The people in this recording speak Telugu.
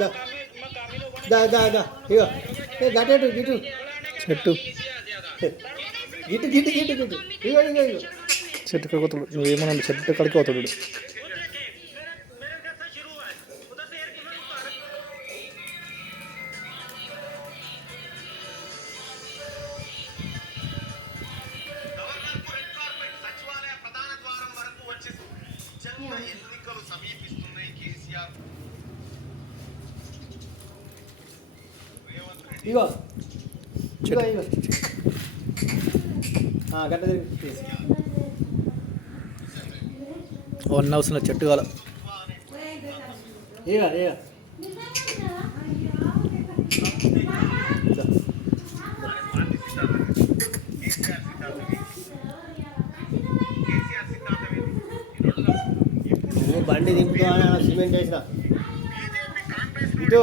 దా దా దా దా ఇగో గటెటు గిటు చెట్టు గిటు గిటు గిటు గిటు ఇగో ఇగో ఇగో చెట్టు కాడికి పోతాడు. నువ్వు ఏమన్నా చెట్టు కాడికి పోతాడు వీడు. ఇగో ఇగో ఇగో గట్ట తిరిగి వన్ అవసరం చెట్టు కాల ఇగో ఇగో నువ్వు బండి దింపుతావు అని సిమెంట్ వేసిన ఇటు